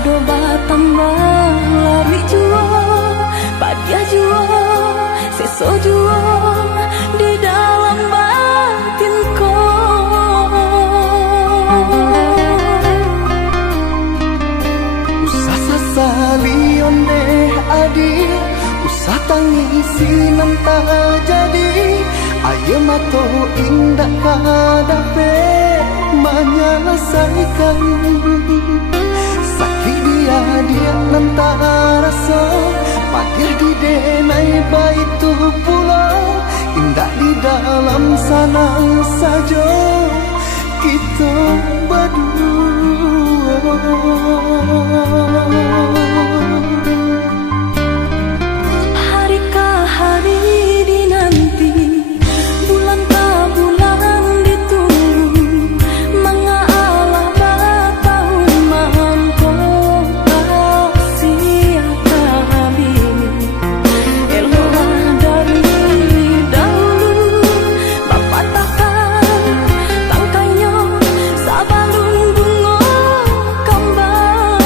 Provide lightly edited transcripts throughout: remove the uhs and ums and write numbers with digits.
Ado batang lari jua, badia jua, seso jua di dalam batinku. Usah sasali onde adi, usah tangisi nanta jadi. Ayo mato indah kadape menyelesaikan sakit dia nanta rasa. Padir di denai baitu pulau, indah di dalam sana saja kita berdua. Harikah hari dinanti, bulan bulan ditunggu, mengalah bertahun mangkok sia-sia habis. Eloklah dari dahulu, bapak takkan tangkainya sabalun bunga kembang.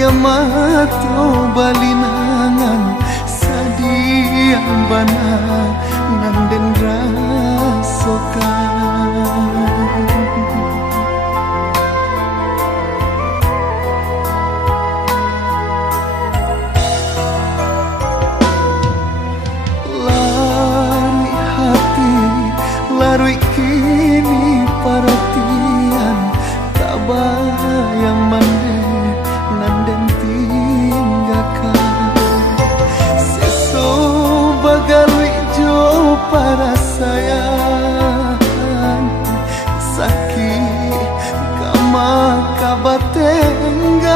ia mato balinangan sadiang bana nanden rasokan. Lari hati, lari kini perhatian tak bayang mande nanden tinggalkan. Seso bagalui jo para sayang sakit kama kabatenggan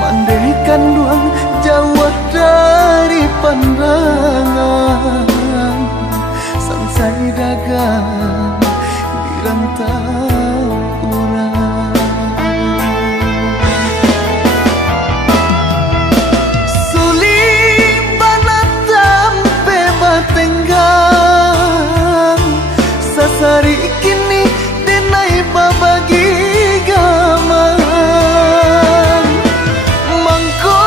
mandekan duang jauh dari pandangan sansai dagang di rantau orang. Sulit banatam pe batenggang sasari kini denai babagi gaman mangko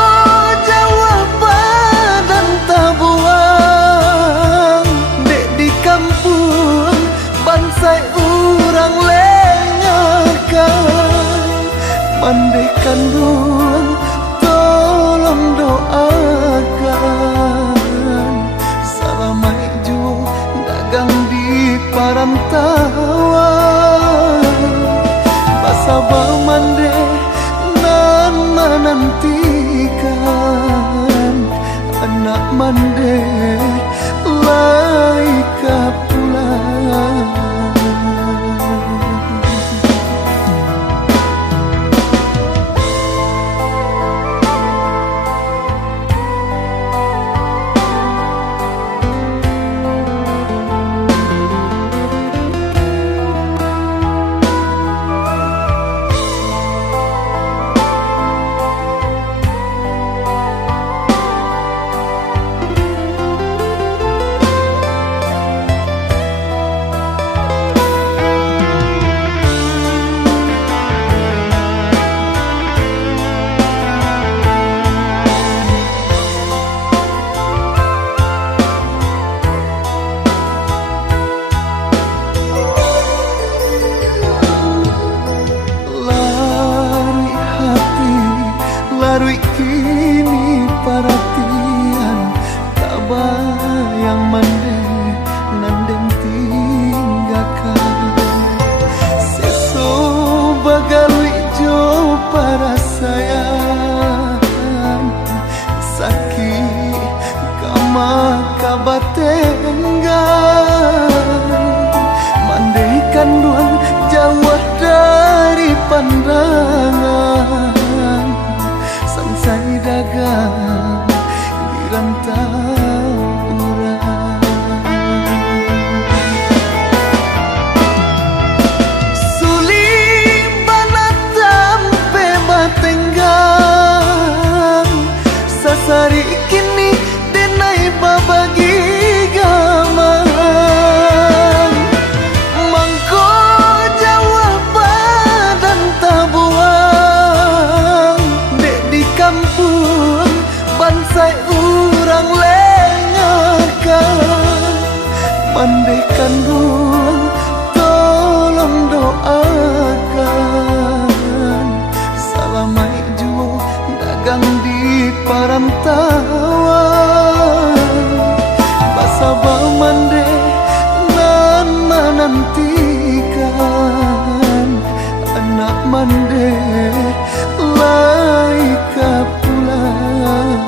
jawab badan tabuang dek di kampung bansai urang lenyakan mandekan duang tolong doakan salamai ju dagang di parantauan basabah mande nan menantikan anak mande laika pulang. Larui kini perhatian tak bayang mande nanden tinggalkan. Seso bagalui jo para sayang sakit kama kabatenggan mandekan duang jauh dari pandangan sansai dagang di rantau orang. Sulit banatam pe batenggang sasari kini denai babagi gaman mangko jawab badan tabuang dek di kampung bansai urang lenyakan mandekan duang tolong doakan salamai ju dagang di parantauan basabah mande nan menantikan anak mande laika pulang.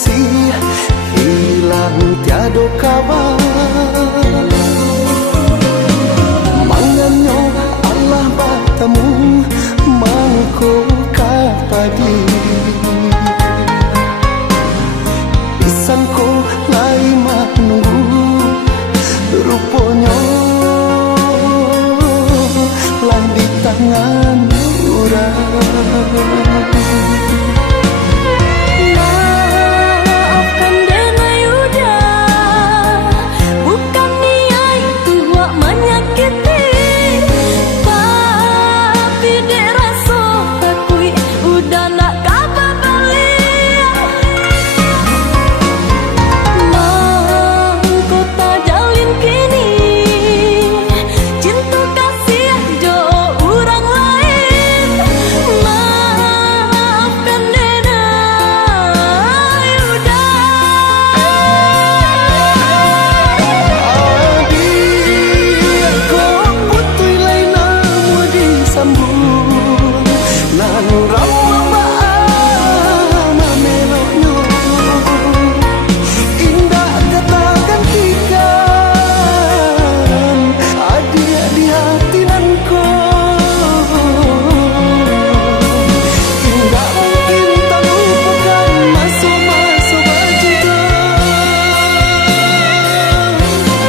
kasih hilang tiada kabar. Manganyo Allah bertemu mangko kapadi. Pisangko lai menunggu rupanya lah di tangan urang. Maafkan denai udah, bukan niat itu wak menyakiti, tapi dek rasa takui udah nak kabar balik. Mangko tak jalin kini, cinta kasih jo orang lain. Maafkan denai udah. Adi ko putui lai namu disambung nang rawa melonyo indah kata gantikan adia di hati nanko indah mungkin tak lupakan masa-masa bercinta.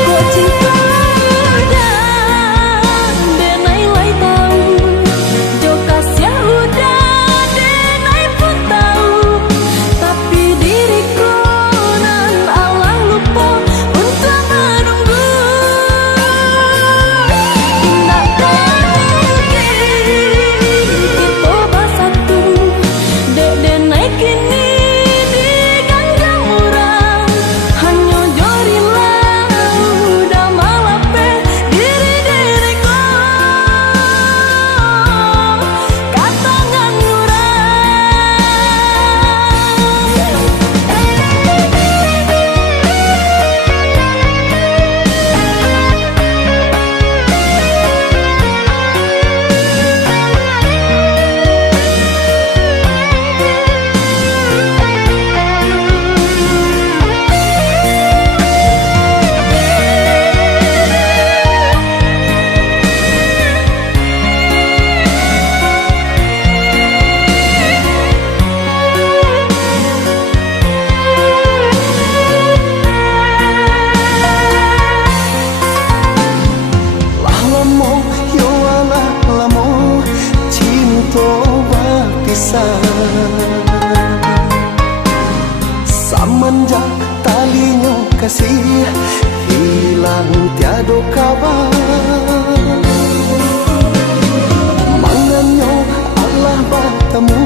Kau cinta udah, denai lai tahu, jo kasih udah, denai pun tahu, tapi diriku nan Allah lupa untuk menunggu. Indahkan mungkin kita bersatu, dek denai kini diganggang orang, hanya jorilah udah malape diriku katangan Lamo yo ala lamo cinta berpisah semenjak talinya kasih hilang tiada kabar. Manganyo Allah bertemu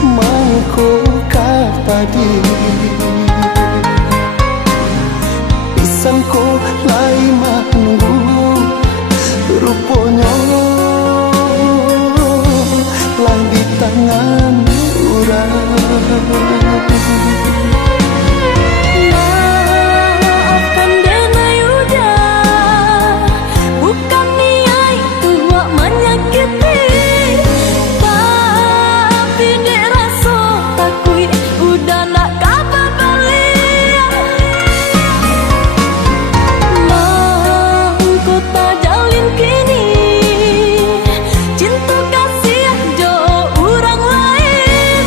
mangko kapadi. Pisangko lai menunggu rupanya lah di tangan urang. maafkan denai udah, bukan niat itu wak menyakiti, tapi dek rasa takui udah nak kabar balik. Mangko tak jalin kini, cinta kasih jo orang lain.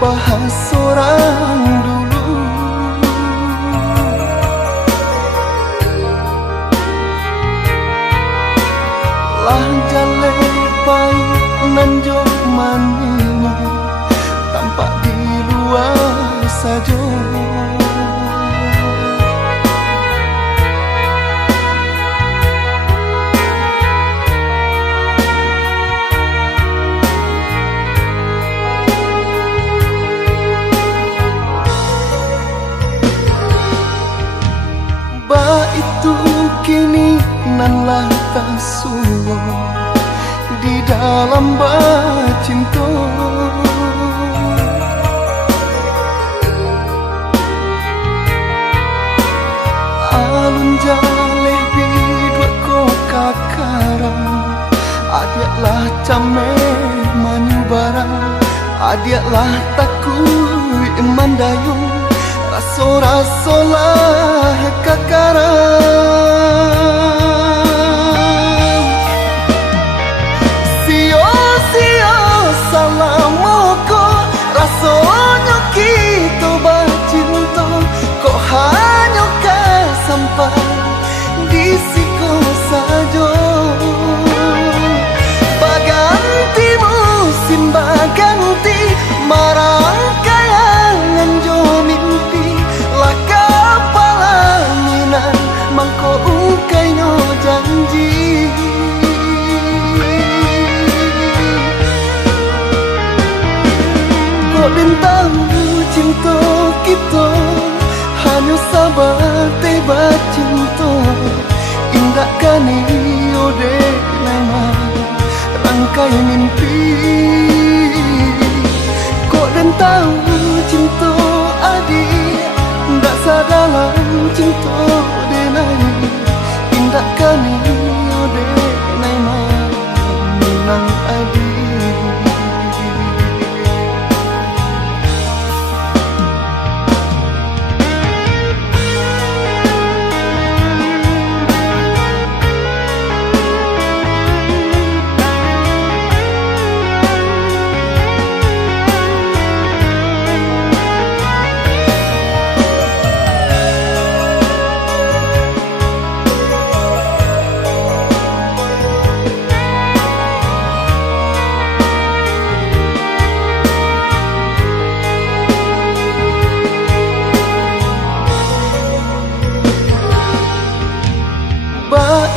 bahas orang dulu. Lah jale baik nanjok maninya tampak di luar saja. Itu kini nan lah tak suwa di dalam bacinta. Alun jaleh bidua ko kakaran, adiaklah came manyu barang, adiaklah takui mandayung. Raso-raso lah kakaran, sio-sio salamoko, rasanya kita bercinta, kok hanya sampai di siku saja. Baganti musim baganti, marang kayangan jo mimpi. Mangko ungkai no janji, kok bintang cinta kita hanya sabar tiba cinta. Indah kani ode nama rangkai mimpi, kok bintang cinta adik ndak sadalam cinta denai. Indah kani ode nama minang adik.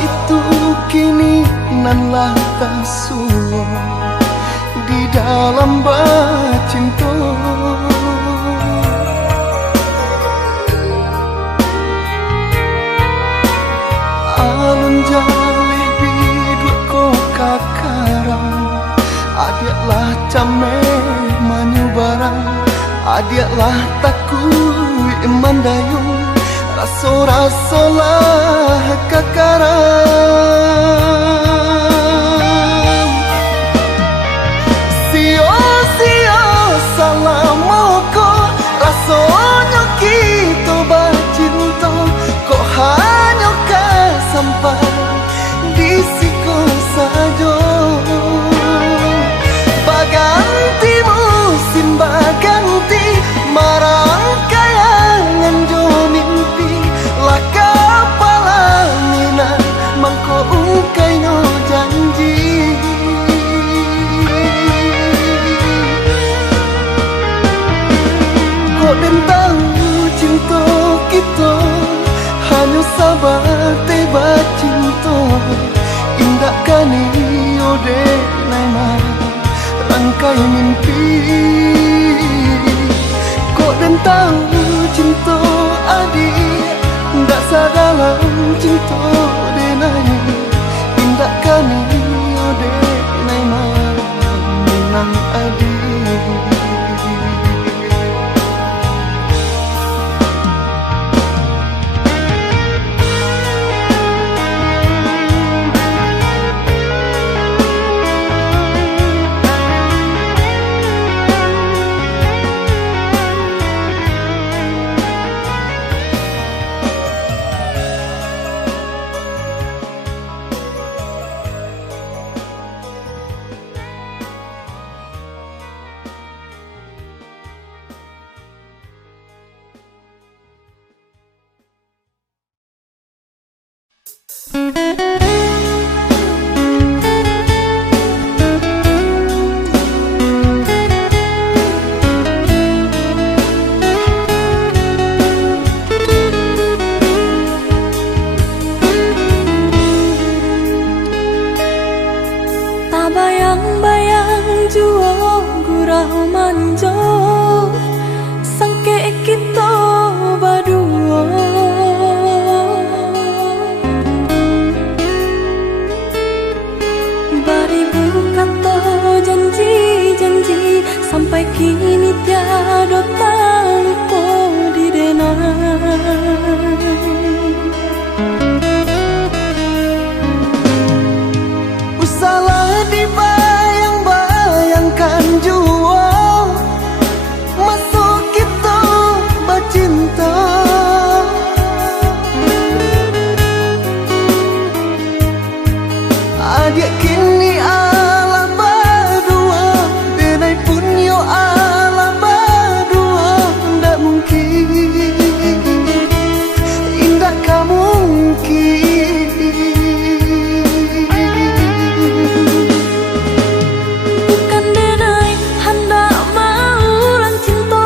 Itu kini nan lah tak suwa di dalam bacinta. Alun jaleh bidua ko kakaran, adiaklah came manyu barang, adiaklah takui mandayung. Raso-raso lah kakaran, sio-sio salamoko, rasanya kita bercinta, kok hanya sampai di siku saja. Baganti musim baganti, marang kayangan jo mimpi. Laka palamina mangko ungkai no janji, kok bentang cinta kita hanya sabar tiba cinta. Indah kani ode nama rangkai mimpi, kok bentang cinta adik ndak sadalam cinta denai. Indah kani ode nama minang adik. indakkah mungkin. Bukan denai hendak mau lan cinta,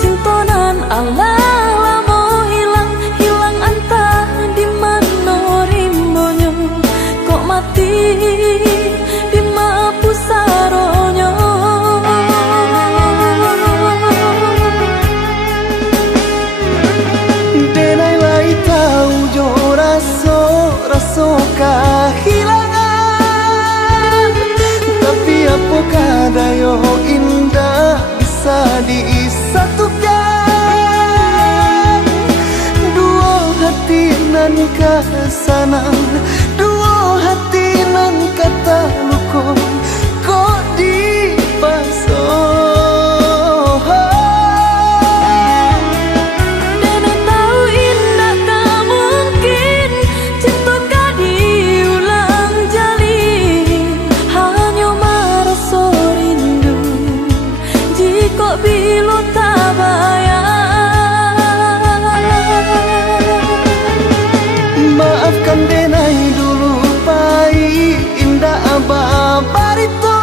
cinta nan Allah lamo hilang, hilang antah di mana rimbonyo, kok mati di ma pusaronyo. Denai lai tahu jo raso kehilangan, tapi apakah dayo indah bisa disatukan. Dua hati nan kesanang, dua hati nan kata luko, kok dipasang. Bilo tak bayar. Maafkan denai dulu pai indah ababar itu,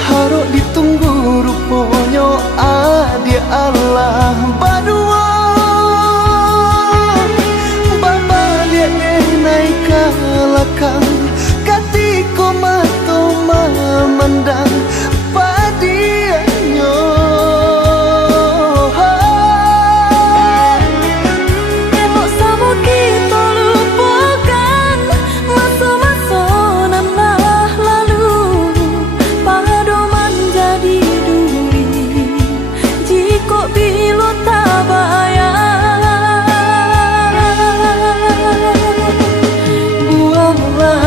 harus ditunggu ruponyo adia Allah badua. Baba lihat denai kalakang, katiko mato memandang padianyo. Elok sama kita lupakan masa-masa nan lah lalu, pado menjadi duri jika bilo tak bayar. Buanglah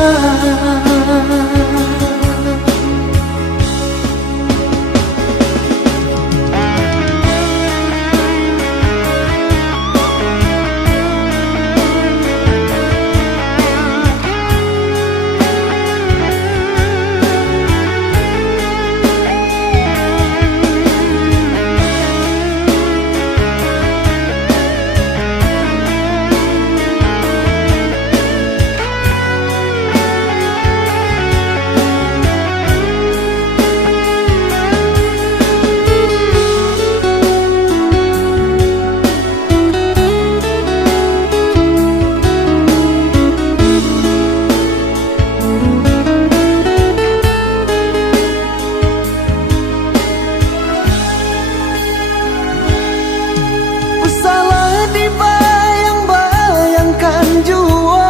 salah dibayang-bayangkan jua,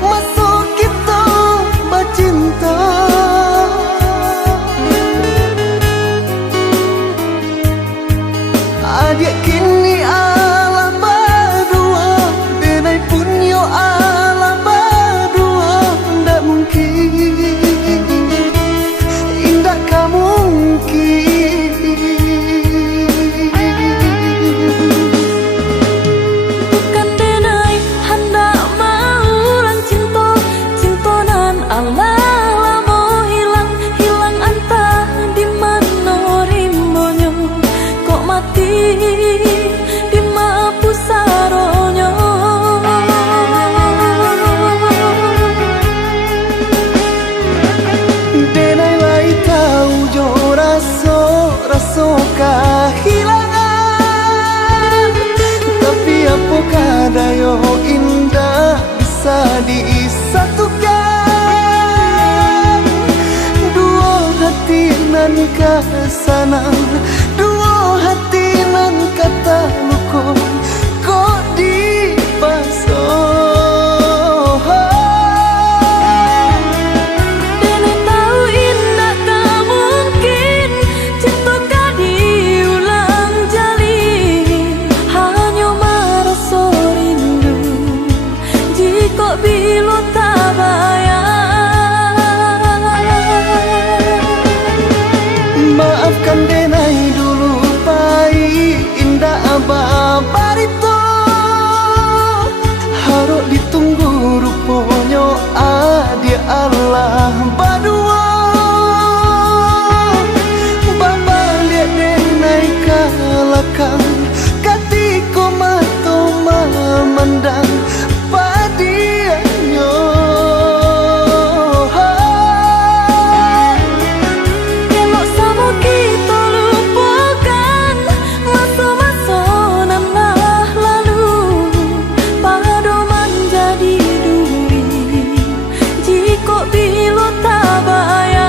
masuk kita bercinta. Adik kini ala berdua, denai punyo ala berdua, ndak mungkin, indakkah mungkin. bukan denai hendak mau lan cinta, cinta nan Allah lamo hilang, hilang antah di mana rimbonyo, kok mati di ma pusaronyo. Denai lai tahu jo raso kehilangan, tapi apakah dayo indah bisa disatukan. Dua hati nan kesanang, dua hati nan kata luko, kok dipasang. Denai tahu indakkah mungkin, cinta kah diulang jali, hanya merasa rindu jika bilo tak bayar. Maafkan denai dulu belakang katiko mato memandang padianyo. Elok sama kita lupakan masa-masa nanah lalu, pado menjadi duri jika bila tak bayar.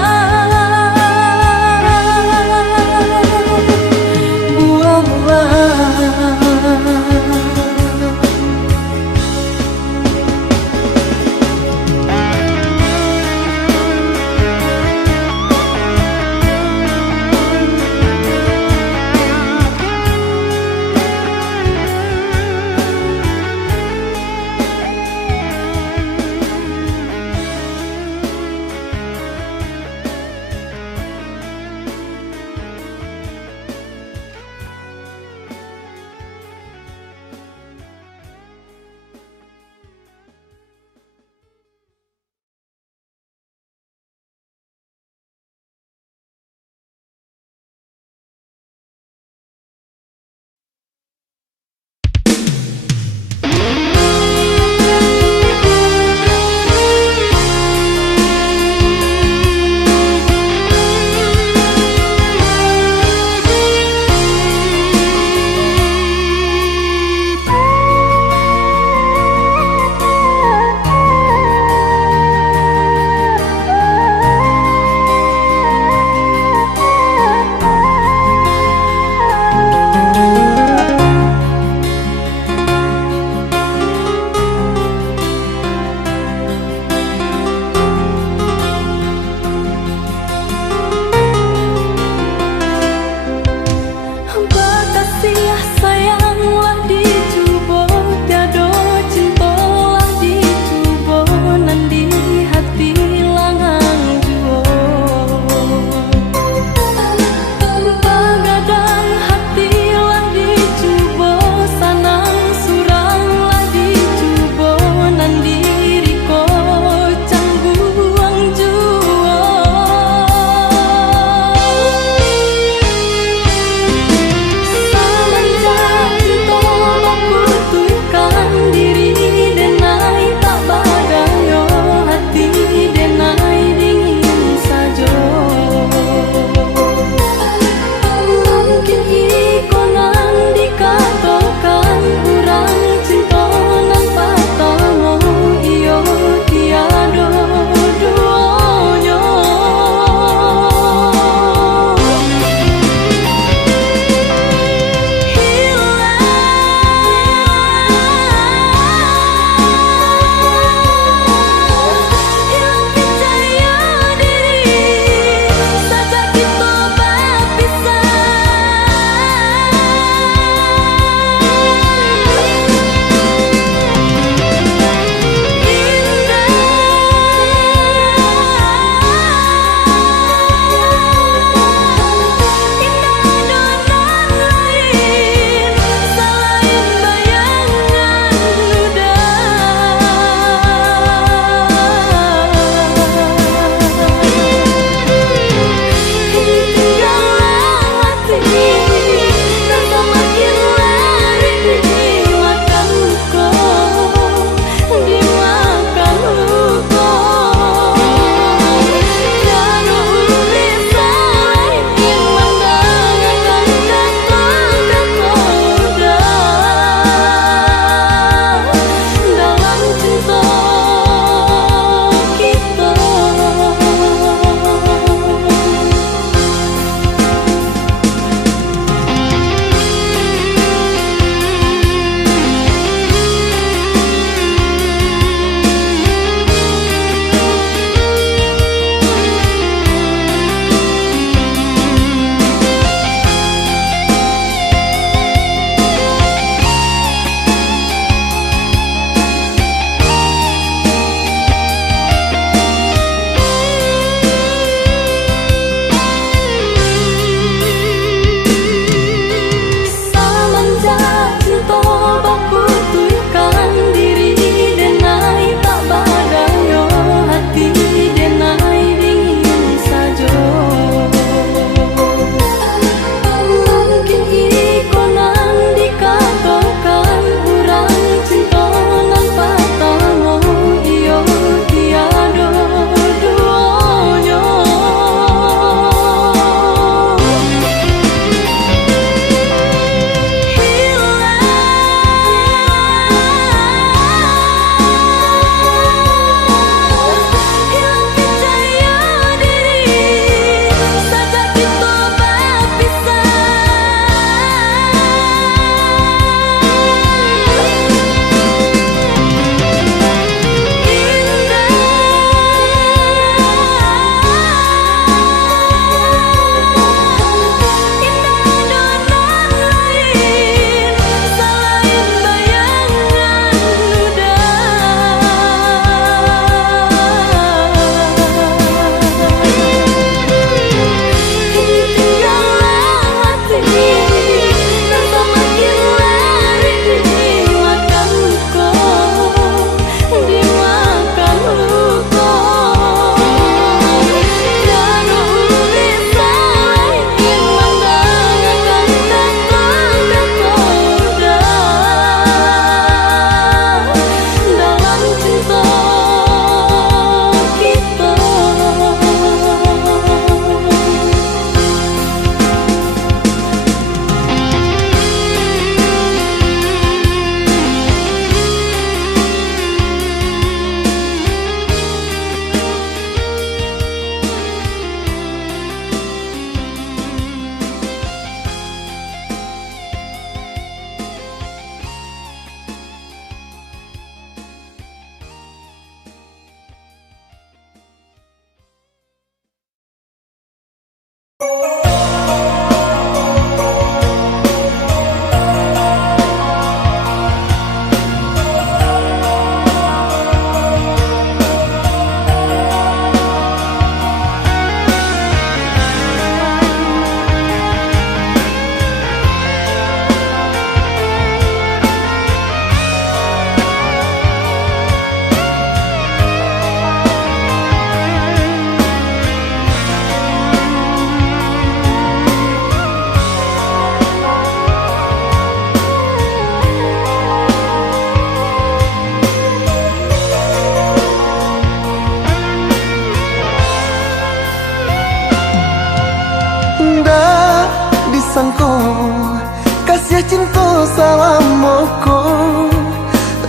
kasih cinta salam moko,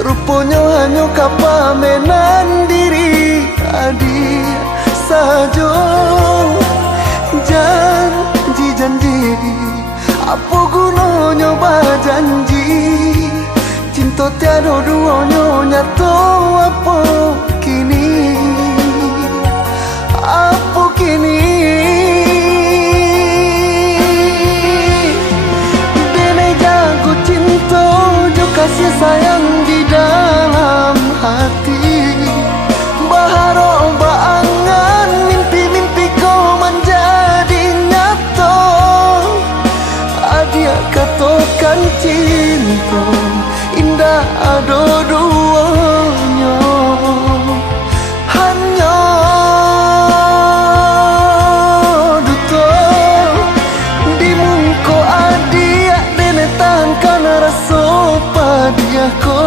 rupanya hanya kapamenan diri adi sajo. Janji apa gunanya janji, cinta tiada duanya nyata apa kini, apa kini. Dene jago cinta jo kasih sayang di dalam hati, baharo baangan mimpi-mimpi kau menjadi nyata. Adia katakan cinta indah ada duanya, hanya duto di muka adia dene tangkan rasa padiako.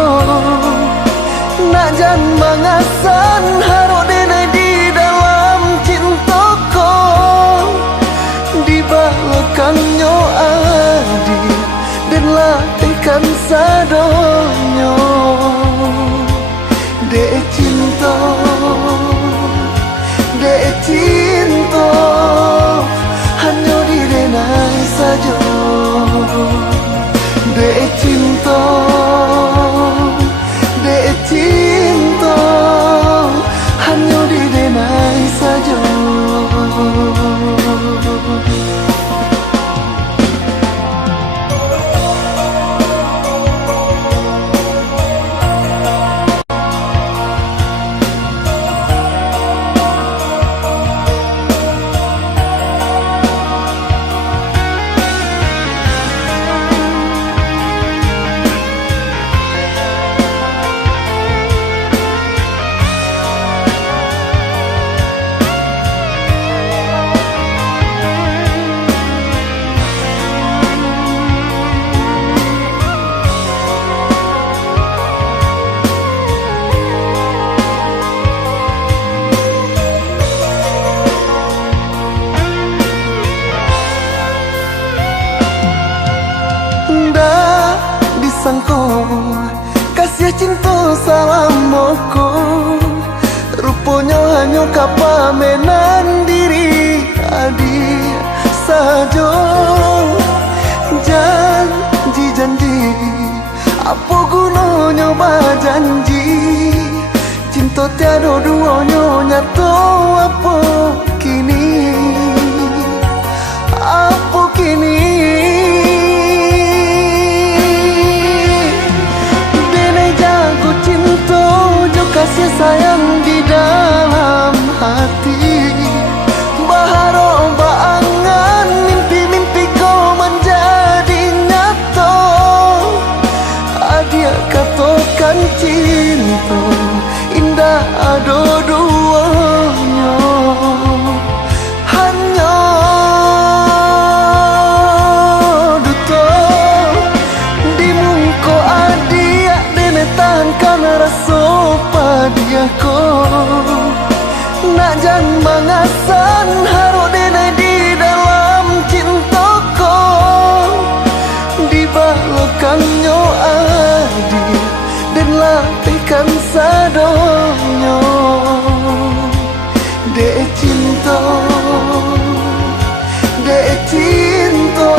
Nak jan mangasan haro dene di dalam cintaku, di belakangnya adi dan latihkan sadonyo. Dek cinta, dek cinta, hanya di denai saja. Dek cinta, dek cinta, hanya di denai saja. Sangko kasih cinta salam moko, rupanya hanya kapamenan diri adi sajo. Janji apa gunanya janji, cinta tiada duanya nyata apa kini, apa kini. Kasih sayang di dalam hati, baharo baangan mimpi-mimpi kau menjadi nyata. Adia katakan cinta indah ada duanya, hanya duto di muka adia dene tangkan rasa padiako. Nak jan mangasan haro dene di dalam cintaku, di belakangnya adi dan latihkan sadonyo. Dek cinta, dek cinta,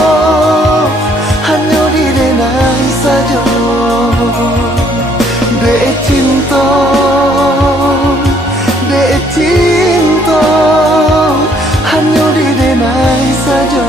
hanya di denai saja. Dek cinta, dek cinta, hanya di denai saja.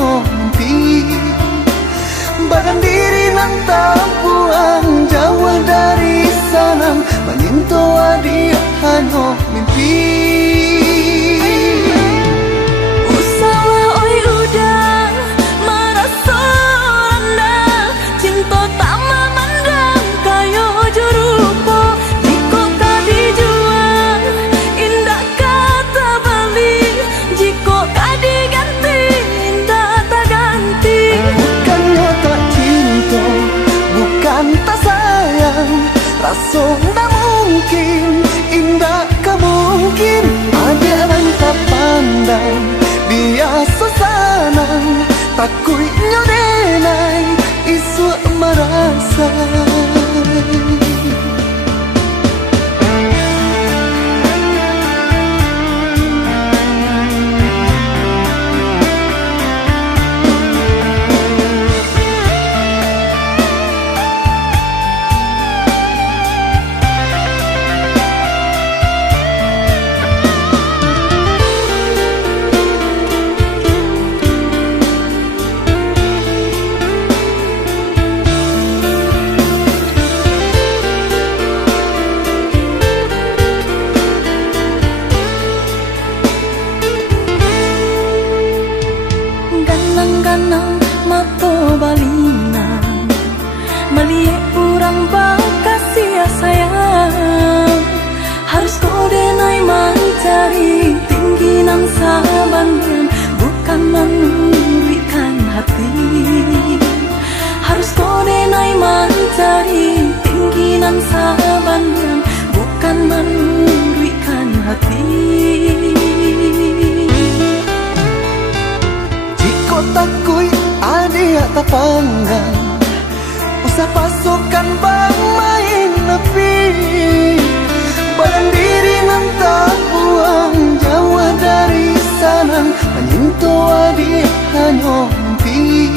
hanya mimpi. Badan diri nan tampuan jauh dari sana, menyentuh dia hanya mimpi. Usaha oi udah merasa rendah, cinta tak memandang kayo jurupo. Jika kadi jual indah kata beli, jika kadi ganti indah tak ganti. Bukannya tak cinta, bukan tak sayang, rasa tak mungkin, indah kemungkin. Ada yang tak pandang, biasa sanang, takutnya denai, isu merasa. Ganang-ganang mato balinang, melihat orang bakasih sayang. Harus kau denai mencari tinggi nang sabangan, bukan memberikan hati. Harus kau denai mencari tinggi nang sabangan, bukan memberikan hati. Takui adik tak panggang, usah pasukan bang main nepi. Badan diri nan tak buang jauh dari sana, menyentuh adik hanya mimpi.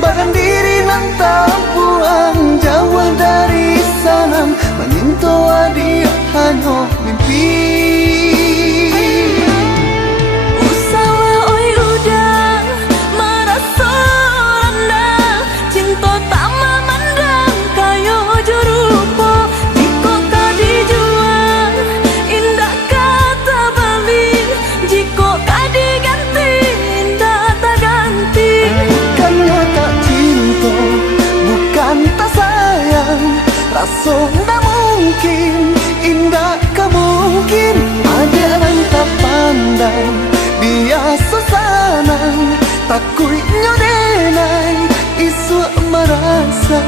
Badan diri nan tak buang jauh dari sana, menyentuh adik hanya mimpi. Rasa tak mungkin, indah kemungkin. Ada yang tak pandang, biasa sanang, takutnya denai, isu merasa.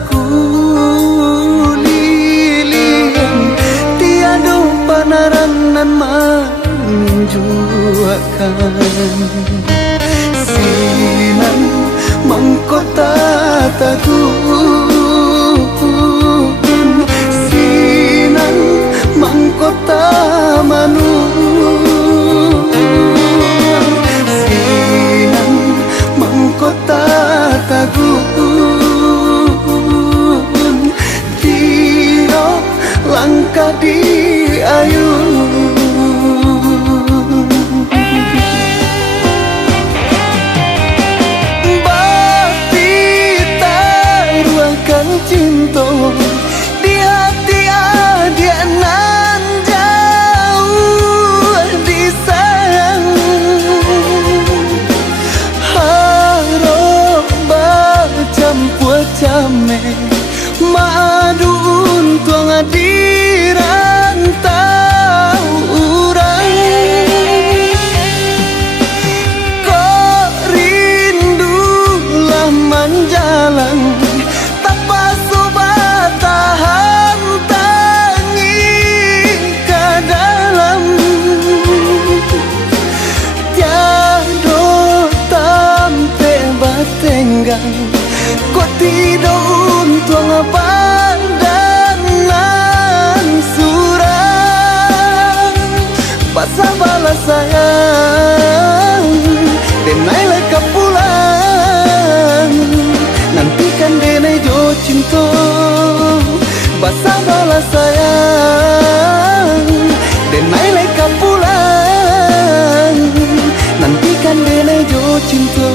saku lilian tiada panaranan menjuakan sinan mangkota tagun sinan mangkota manu sinan mangkota tagun tiro langkah di ayun cinta di hati dia nan jauh disayang harap bercampur came madu untung hadiran tahu urang kok rindulah menjalang kok tidak untung pandangan surang pasal balas sayang denai leka pulang nantikan denai jo cinta pasal balas sayang denai leka pulang nantikan denai jo cinta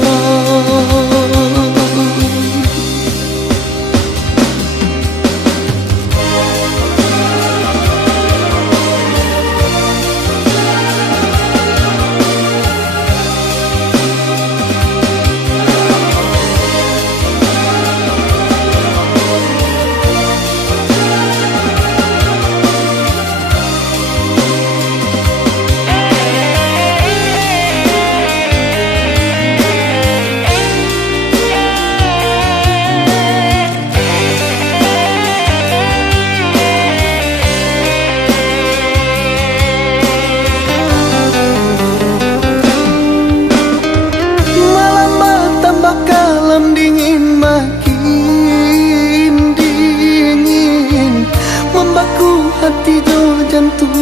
hati jo jantung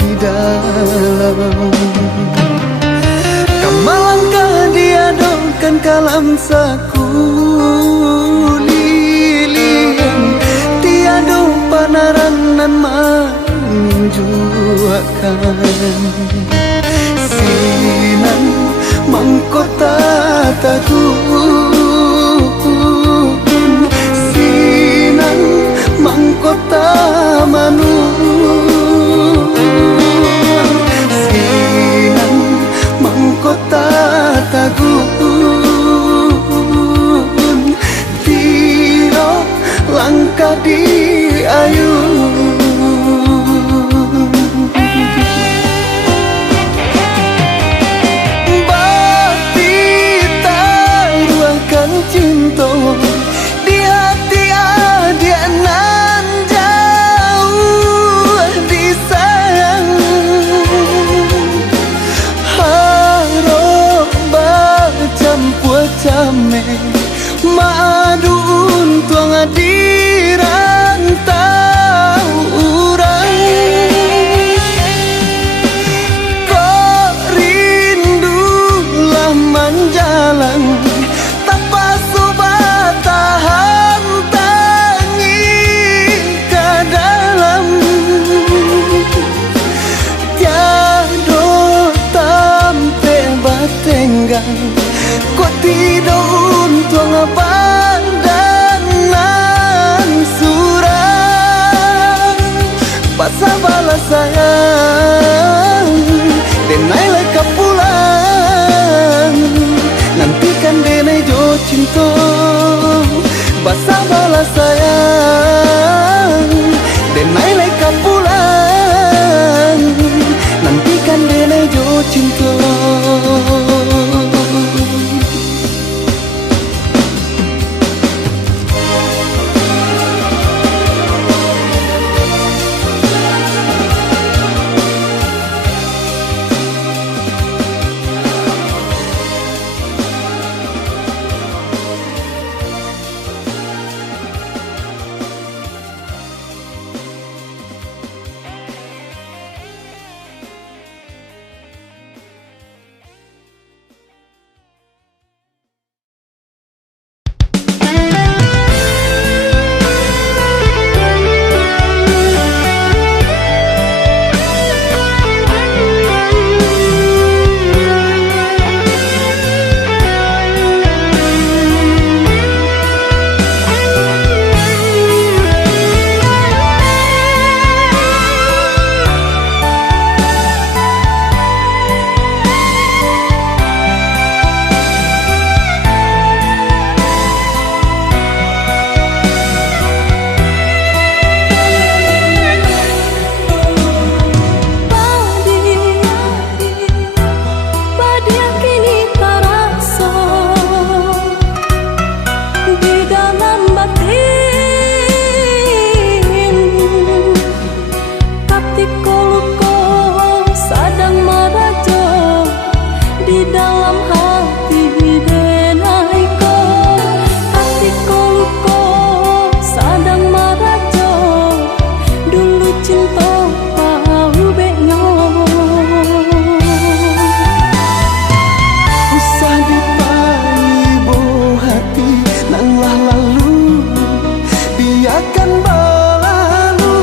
di dalam kamalangkah diadokan kalam saku lilian tiada panaranan menjuakan sinan mangkota tagun sinan mangkota manu sinan mangkota tagun tiro langkah di ayun bati taruhkan cinta di hati dia nan jauh disayang harap bercampur came madu untung hadiran tahu urang kok rindulah menjalang tanpa sobat tahan kok tidak untung pandangan surang pasal balas sayang denai leka pulang nantikan denai jo cinta pasal balas sayang denai leka pulang nantikan denai jo cinta biarkan berlalu.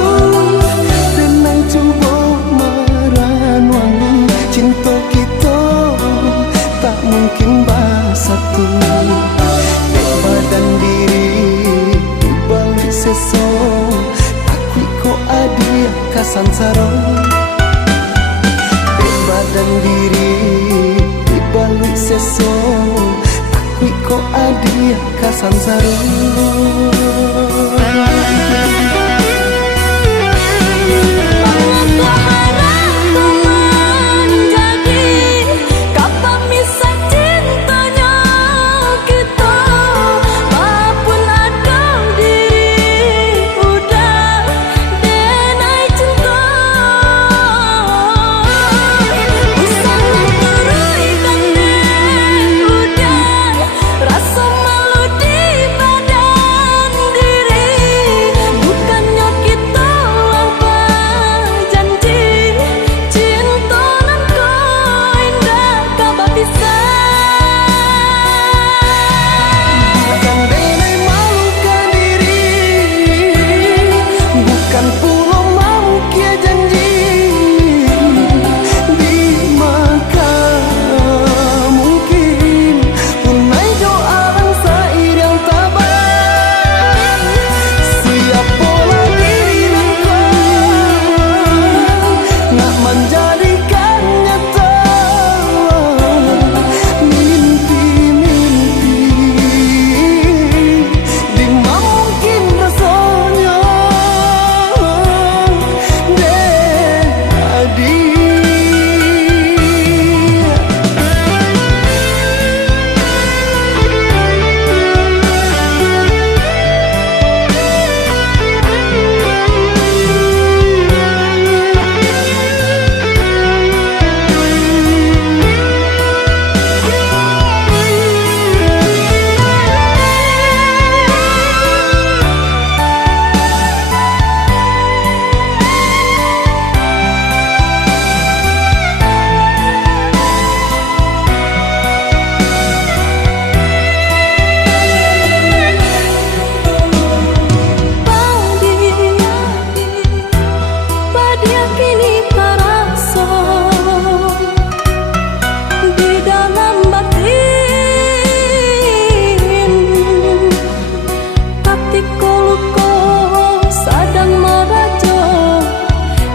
Tenang coba merenungi, cinta kita tak mungkin bersatu. Badan diri di balik seso, takui ko adia kasansaro. Badan diri di balik seso, takui ko adia kasansaro.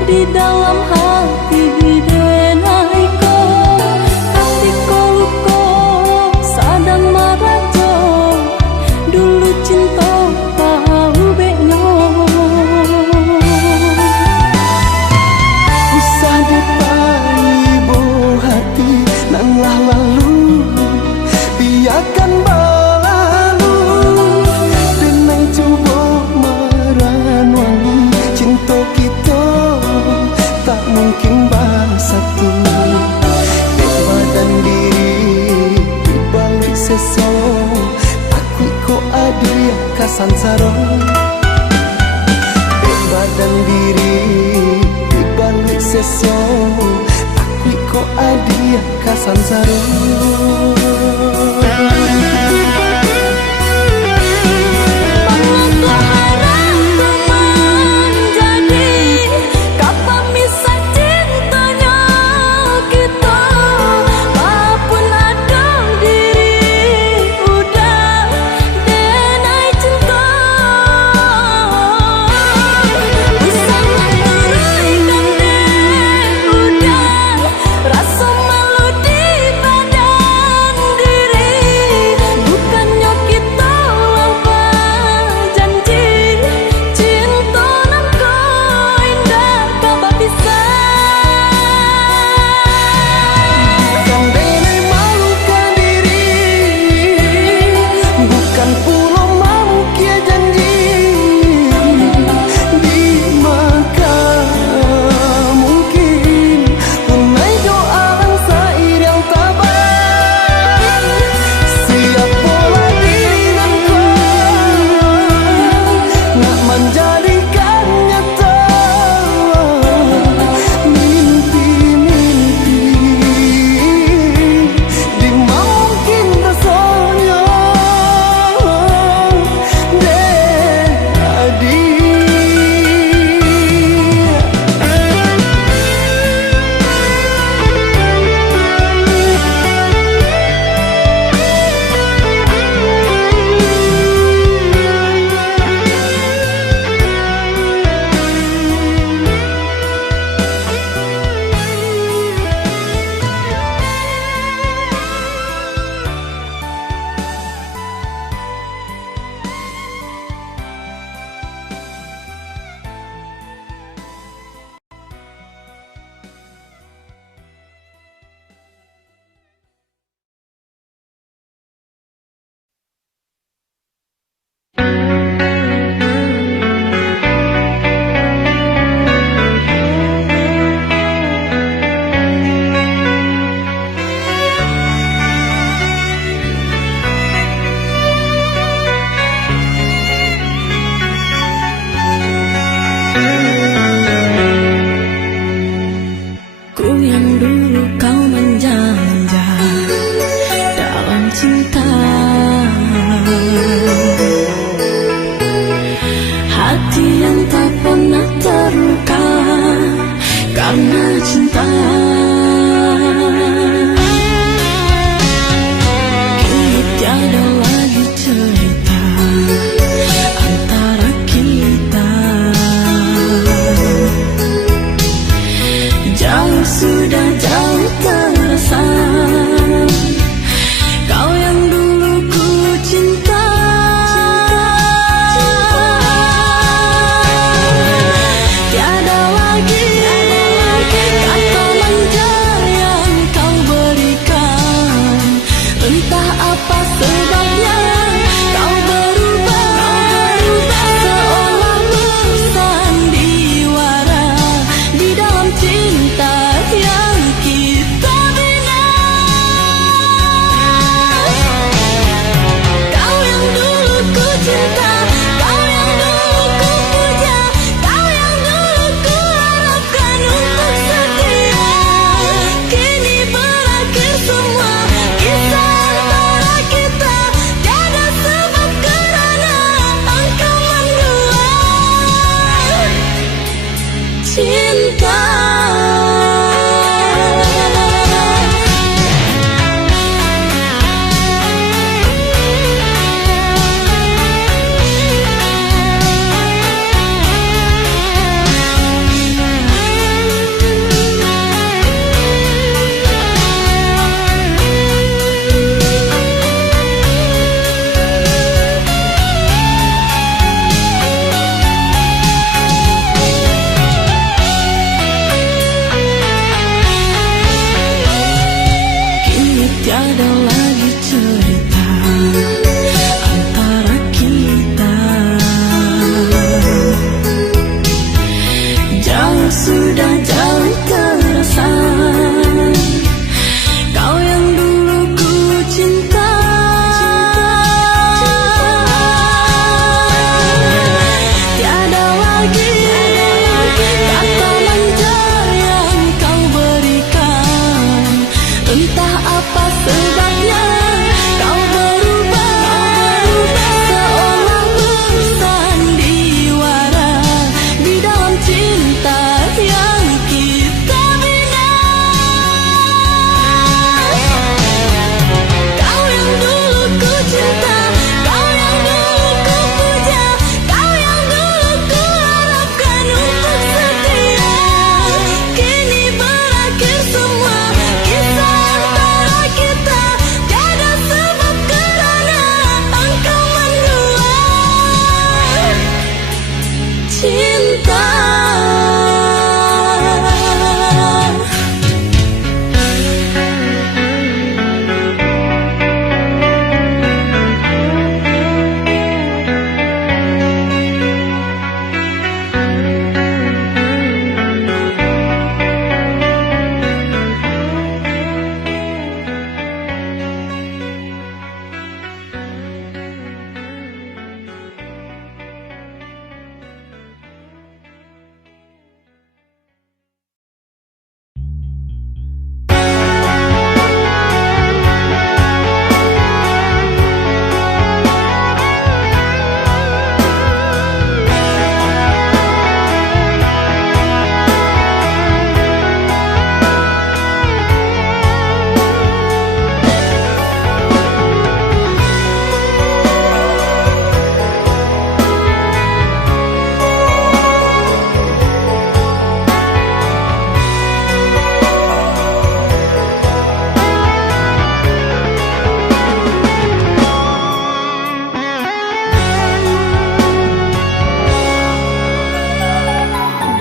Di dalam hati denaiko, hatiku luko sadang marajo. Dulu cinta tahu benyo, usah depai bo hati nan lah lalu, biarkan berlalu. Tenang coba merenungi, cinta kita tak mungkin bersatu. Badan diri di balik seso, takui ko adia kasansaro. Badan diri di balik seso, takui ko adia kasansaro. rasa malu di badan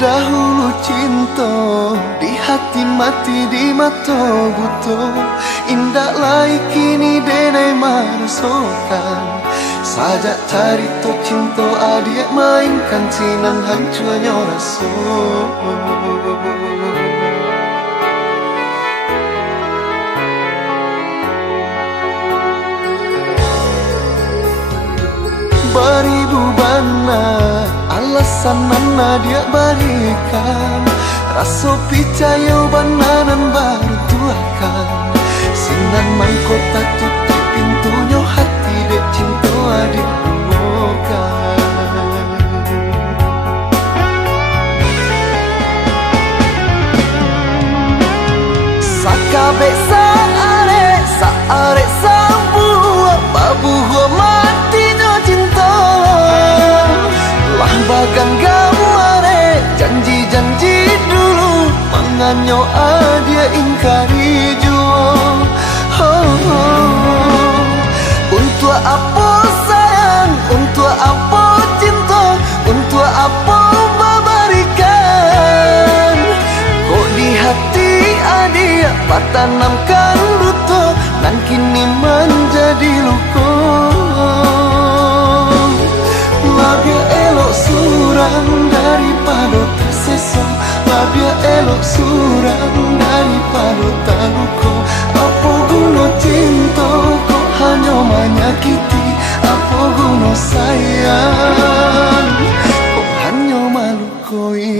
dahulu cinta di hati mati di mata buto indah lai kini denai merasakan sajak cari to cinta adik mainkan sinan hancurnya rasa beribu bana alasan nana dia berikan rasa percaya bananan baru tuakan sinan mangkota tutup pintunya hati dek cinta adik bukan sakabe saare sabu babu matinya cinta lah bagan gamare janji-janji dulu manganyo adia ingkari jual untuk apa sayang untuk apa cinta untuk apa memberikan kok di hati adia patanamkan duto dan kini menjadi luka labia elok surang daripada tersesa labia elok surang daripada terluka apa guna cinta kok hanya menyakiti apa guna sayang kok hanya melukoi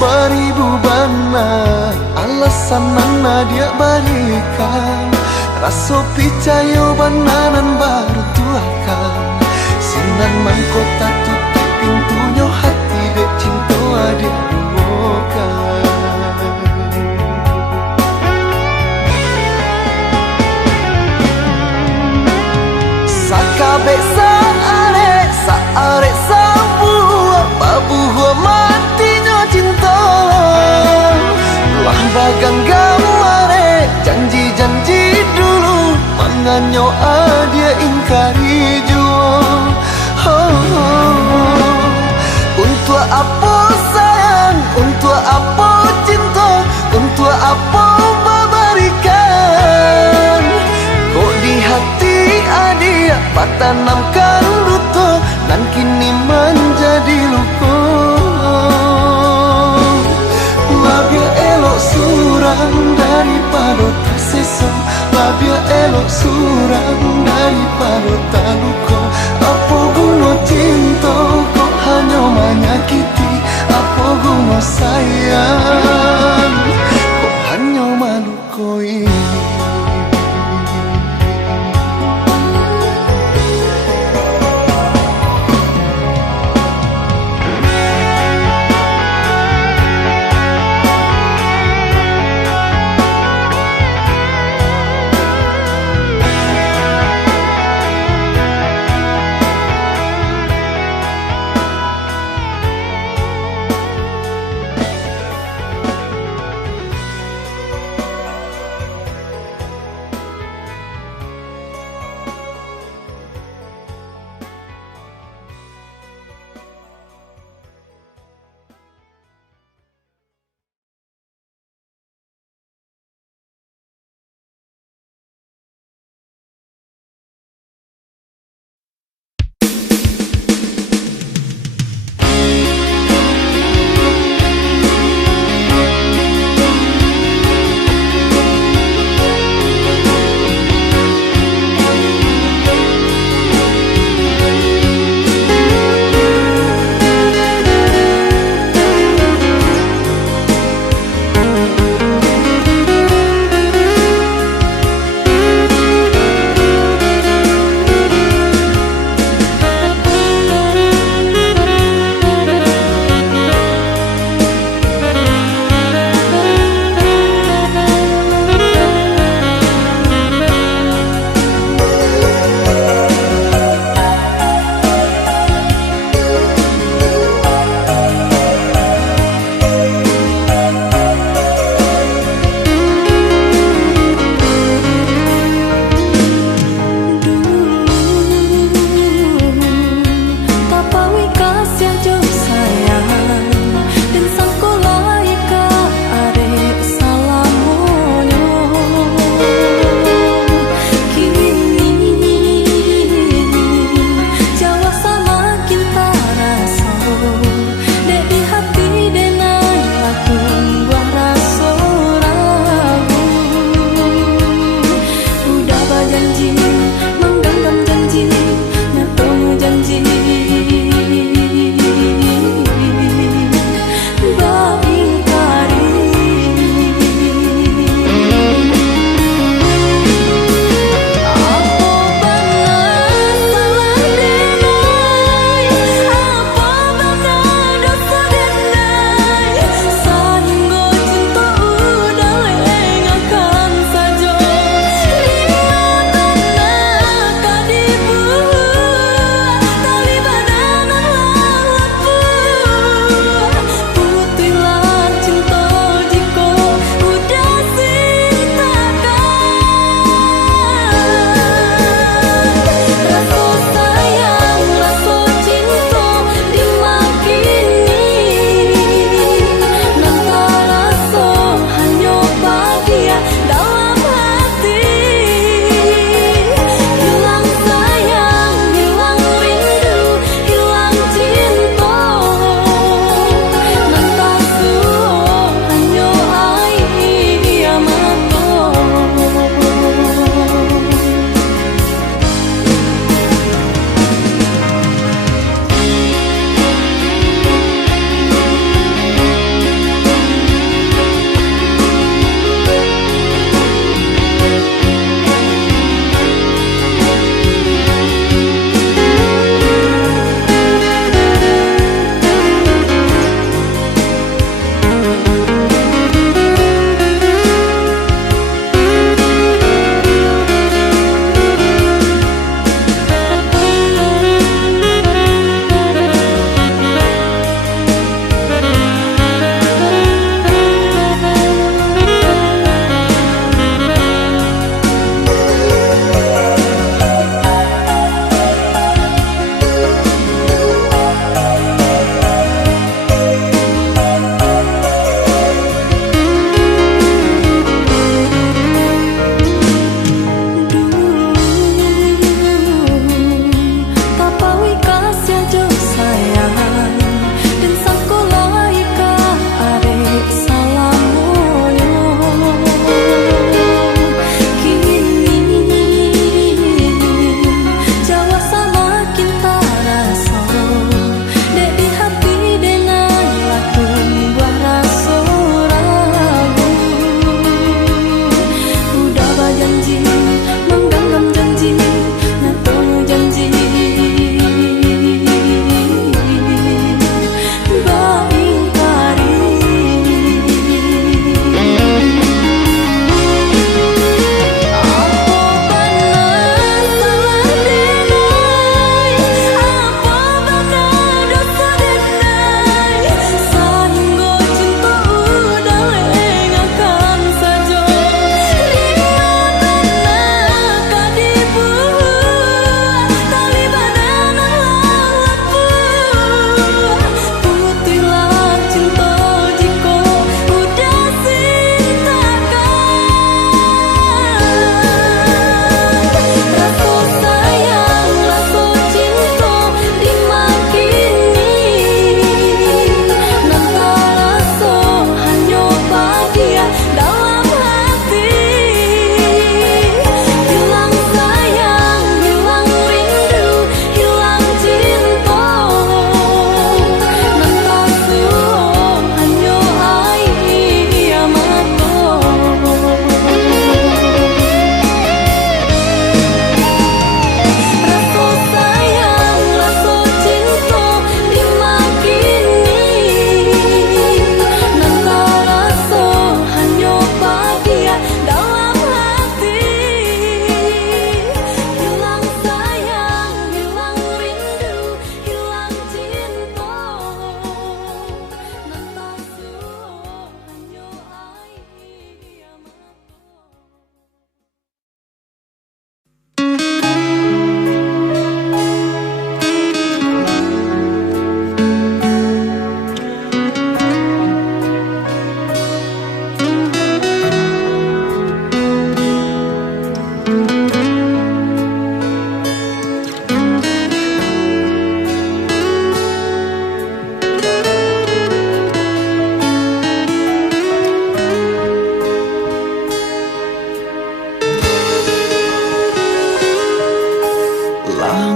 beribu bana alasan nana dia berikan rasa percaya bananan baru tuakan sinan mangkota tutup pintunya hati dek cinta adik bukan sakabe saare sabu babu matinya cinta lah bagang gamare janji-janji dulu manganyo adia ingkari jual untuk apa sayang untuk apa cinta untuk apa memberikan kok di hati adia patanamkan duto dan kini menjadi luka labia elok surang daripada tersesa labia elok surang daripada terluka apa guna cinta kok hanya menyakiti apa guna sayang kok hanya melukoi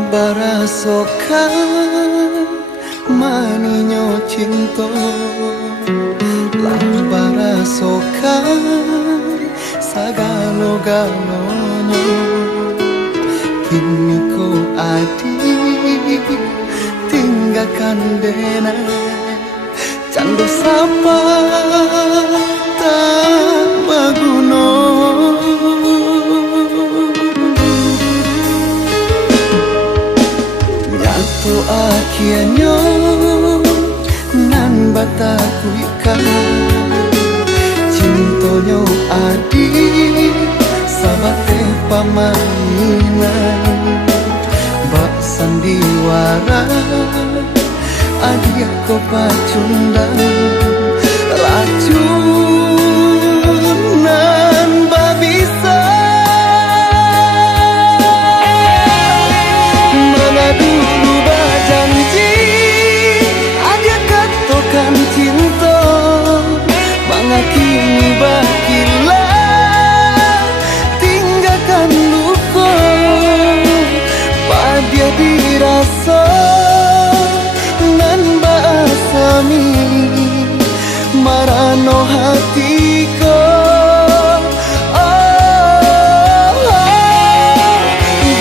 barasokan maninyo cinta lah barasokan sagalo-galonyo kini ko adik tinggalkan dena cando sapa tak maguno nyato akhirnya nan bataku ikan cintonyo adik sabate pamainan bak sandiwara adik ko pacundang racunan babisa mana dulu berjanji adik katokan cinta manga kini bakilah tinggalkan luka pada dirasa nan basami marano hatiko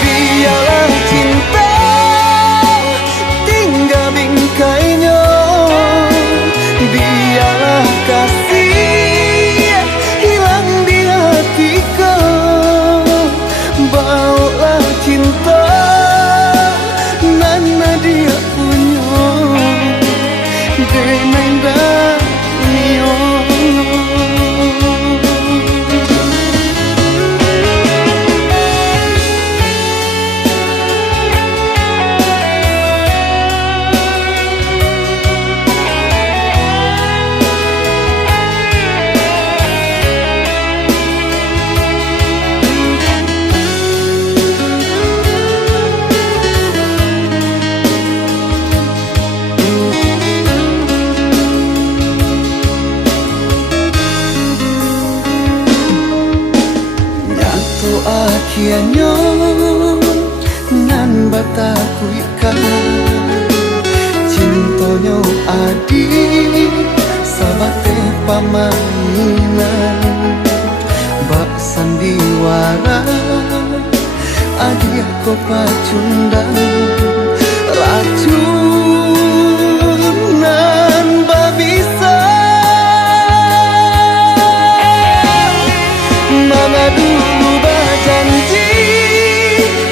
biarlah cinta tinggal bingkainya biarlah kasih hilang di hatiku bawalah cinta nana dia punya denenda nio akhirnya nan bataku ikan cintonyo adik sabate pamainan bak sandiwara adik ko pacundang racunan babisa mana dulu berjanji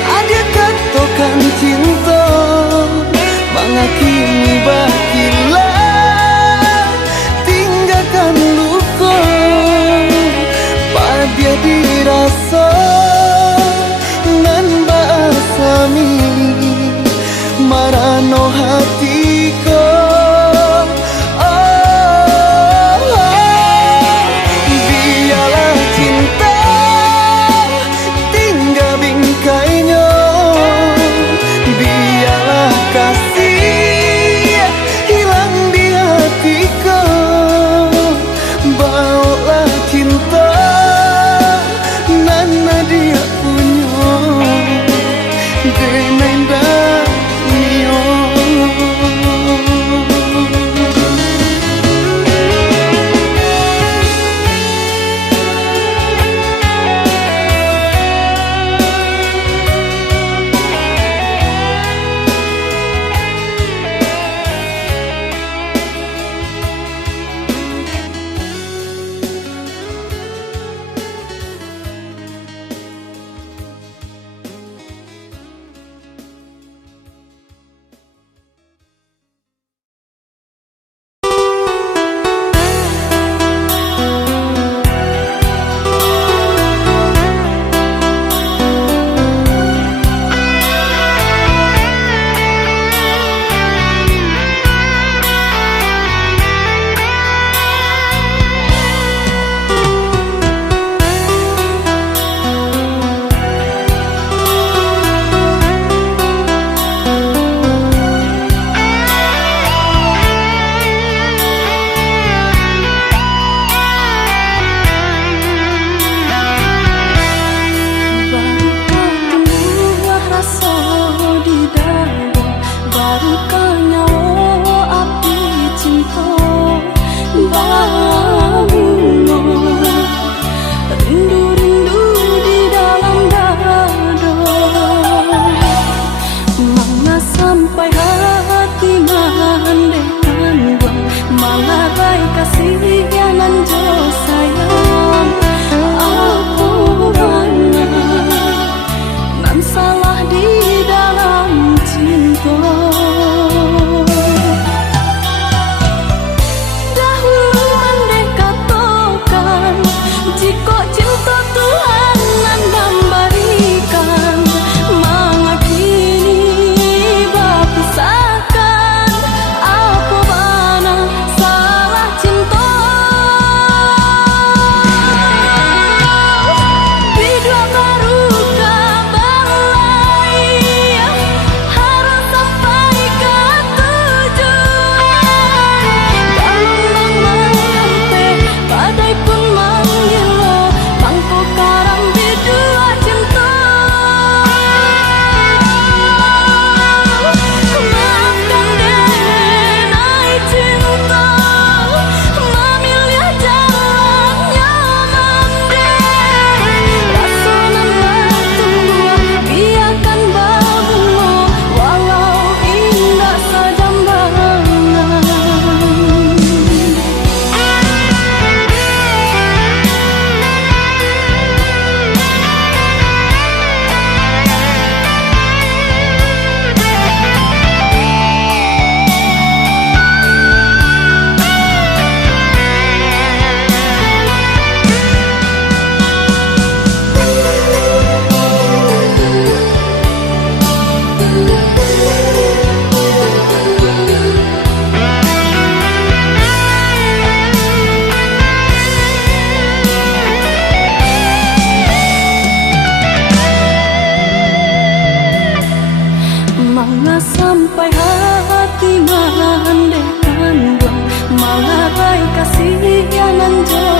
ada katokan cinta manga kini bakilah tinggalkan luka pada dirasa nan basami Mangga sampai hati mandekan dua, malah rai kasihanan jo